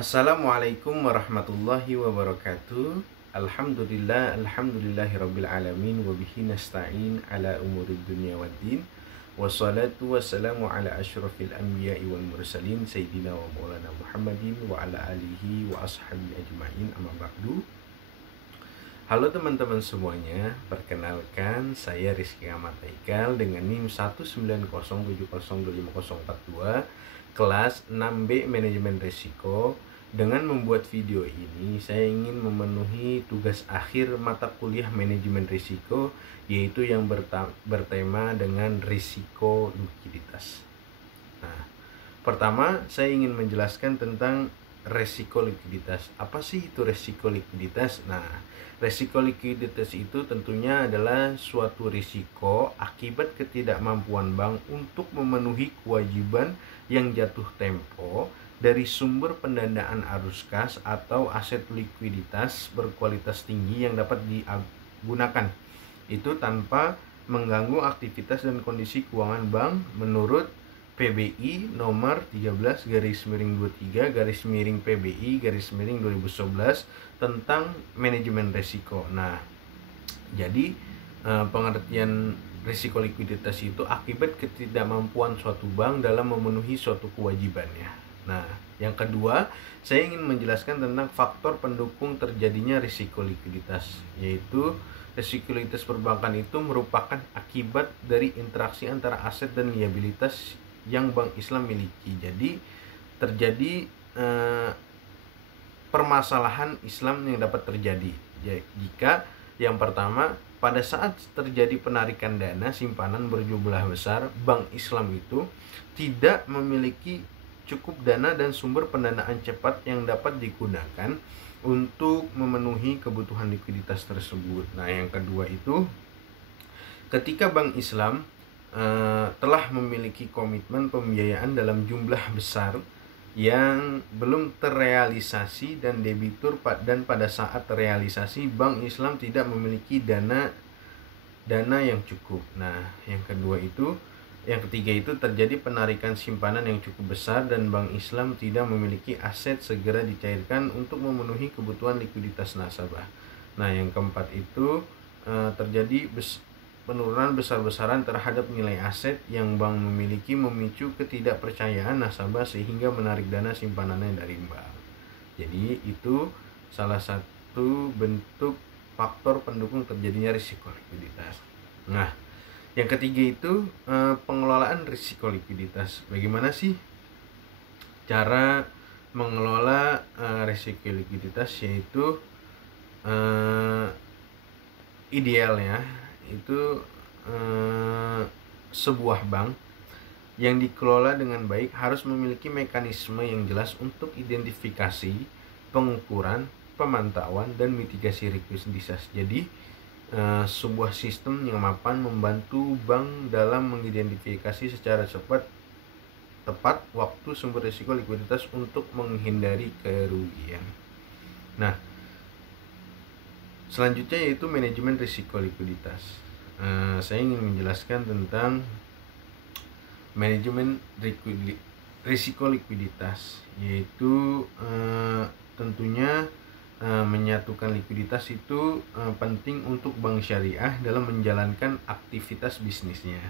Assalamualaikum warahmatullahi wabarakatuh. Alhamdulillahirabbil alamin wa bihi nasta'in ala umuri dunya waddin. Wassalatu wassalamu ala asyrafil anbiya'i wal mursalin sayyidina wa maulana Muhammadin wa ala alihi wa ashabihi ajmain, amma ba'du. Halo teman-teman semuanya, perkenalkan saya Rizky Ahmad Haikal dengan NIM 190702542 kelas 6B Manajemen Risiko. Dengan membuat video ini, saya ingin memenuhi tugas akhir mata kuliah Manajemen Risiko, yaitu yang bertema dengan risiko likuiditas. Nah, pertama saya ingin menjelaskan tentang resiko likuiditas. Apa sih itu resiko likuiditas? Nah, resiko likuiditas itu tentunya adalah suatu risiko akibat ketidakmampuan bank untuk memenuhi kewajiban yang jatuh tempo dari sumber pendanaan arus kas atau aset likuiditas berkualitas tinggi yang dapat digunakan. Itu tanpa mengganggu aktivitas dan kondisi keuangan bank menurut PBI nomor 13-23-PBI-2011 tentang manajemen risiko. Nah, jadi pengertian risiko likuiditas itu akibat ketidakmampuan suatu bank dalam memenuhi suatu kewajibannya. Nah, yang kedua, saya ingin menjelaskan tentang faktor pendukung terjadinya risiko likuiditas, yaitu risiko likuiditas perbankan itu merupakan akibat dari interaksi antara aset dan liabilitas yang Bank Islam miliki. Jadi terjadi permasalahan Islam yang dapat terjadi jika yang pertama, pada saat terjadi penarikan dana simpanan berjumlah besar, Bank Islam itu tidak memiliki cukup dana dan sumber pendanaan cepat yang dapat digunakan untuk memenuhi kebutuhan likuiditas tersebut. Nah, yang kedua itu ketika Bank Islam telah memiliki komitmen pembiayaan dalam jumlah besar yang belum terrealisasi dan debitur pada saat terrealisasi Bank Islam tidak memiliki dana yang cukup. Nah, yang ketiga itu terjadi penarikan simpanan yang cukup besar dan Bank Islam tidak memiliki aset segera dicairkan untuk memenuhi kebutuhan likuiditas nasabah. Nah, yang keempat itu terjadi penurunan besar-besaran terhadap nilai aset yang bank memiliki memicu ketidakpercayaan nasabah sehingga menarik dana simpanannya dari bank. Jadi itu salah satu bentuk faktor pendukung terjadinya risiko likuiditas. Nah, yang ketiga itu pengelolaan risiko likuiditas. Bagaimana sih cara mengelola risiko likuiditas? Yaitu idealnya itu sebuah bank yang dikelola dengan baik harus memiliki mekanisme yang jelas untuk identifikasi, pengukuran, pemantauan, dan mitigasi likuiditas. Jadi sebuah sistem yang mapan membantu bank dalam mengidentifikasi secara tepat waktu sumber risiko likuiditas untuk menghindari kerugian. Nah, selanjutnya yaitu manajemen risiko likuiditas. Saya ingin menjelaskan tentang manajemen risiko likuiditas, yaitu tentunya menyatukan likuiditas itu penting untuk bank syariah dalam menjalankan aktivitas bisnisnya,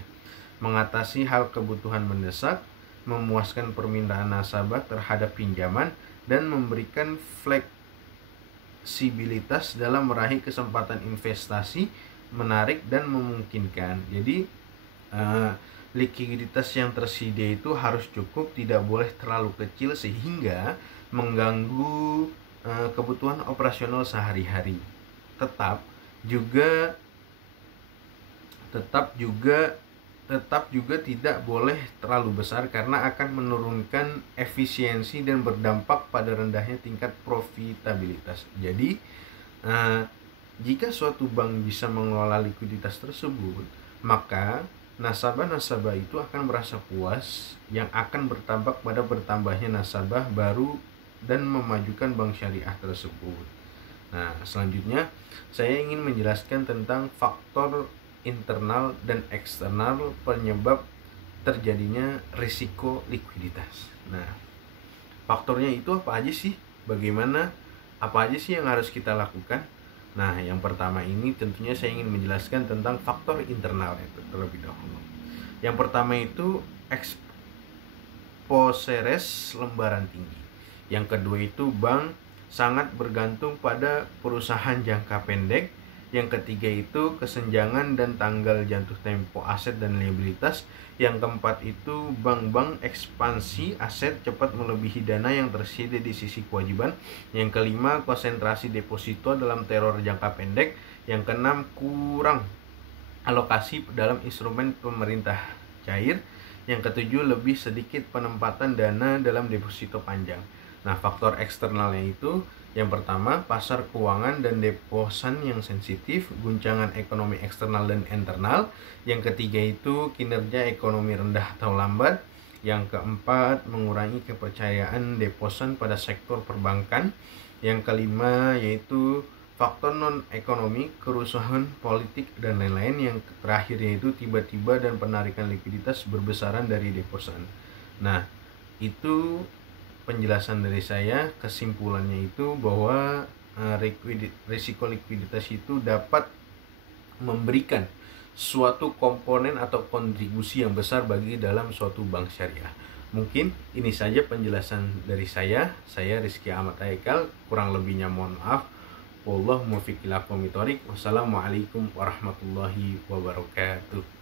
mengatasi hal kebutuhan mendesak, memuaskan permintaan nasabah terhadap pinjaman, dan memberikan fleksibilitas dalam meraih kesempatan investasi menarik dan memungkinkan. Jadi likuiditas yang tersedia itu harus cukup, tidak boleh terlalu kecil sehingga mengganggu kebutuhan operasional sehari-hari. Tetap juga tidak boleh terlalu besar karena akan menurunkan efisiensi dan berdampak pada rendahnya tingkat profitabilitas. Jadi jika suatu bank bisa mengelola likuiditas tersebut, maka nasabah-nasabah itu akan merasa puas yang akan berdampak pada bertambahnya nasabah baru dan memajukan bank syariah tersebut. Nah, selanjutnya saya ingin menjelaskan tentang faktor internal dan eksternal penyebab terjadinya risiko likuiditas. Nah, Faktornya itu apa aja sih? Bagaimana? Apa aja sih yang harus kita lakukan? Nah, yang pertama ini tentunya saya ingin menjelaskan tentang faktor internal itu terlebih dahulu. Yang pertama itu exposeres lembaran tinggi. Yang kedua itu bank sangat bergantung pada perusahaan jangka pendek. Yang ketiga itu kesenjangan dan tanggal jatuh tempo aset dan liabilitas. Yang keempat itu bank-bank ekspansi aset cepat melebihi dana yang tersedia di sisi kewajiban. Yang kelima konsentrasi deposito dalam teror jangka pendek. Yang keenam kurang alokasi dalam instrumen pemerintah cair. Yang ketujuh lebih sedikit penempatan dana dalam deposito panjang. Nah, faktor eksternalnya itu yang pertama, pasar keuangan dan deposan yang sensitif, guncangan ekonomi eksternal dan internal. Yang ketiga itu kinerja ekonomi rendah atau lambat. Yang keempat, mengurangi kepercayaan deposan pada sektor perbankan. Yang kelima yaitu faktor non-ekonomi, kerusuhan politik, dan lain-lain. Yang terakhir yaitu tiba-tiba dan penarikan likuiditas berbesaran dari deposan. Nah, itu penjelasan dari saya. Kesimpulannya itu bahwa risiko likuiditas itu dapat memberikan suatu komponen atau kontribusi yang besar bagi dalam suatu bank syariah. Mungkin ini saja penjelasan dari saya. Saya Rizky Ahmad Haikal, kurang lebihnya mohon maaf. Wallahu muwaffiq ila aqwamit thoriq. Wassalamualaikum warahmatullahi wabarakatuh.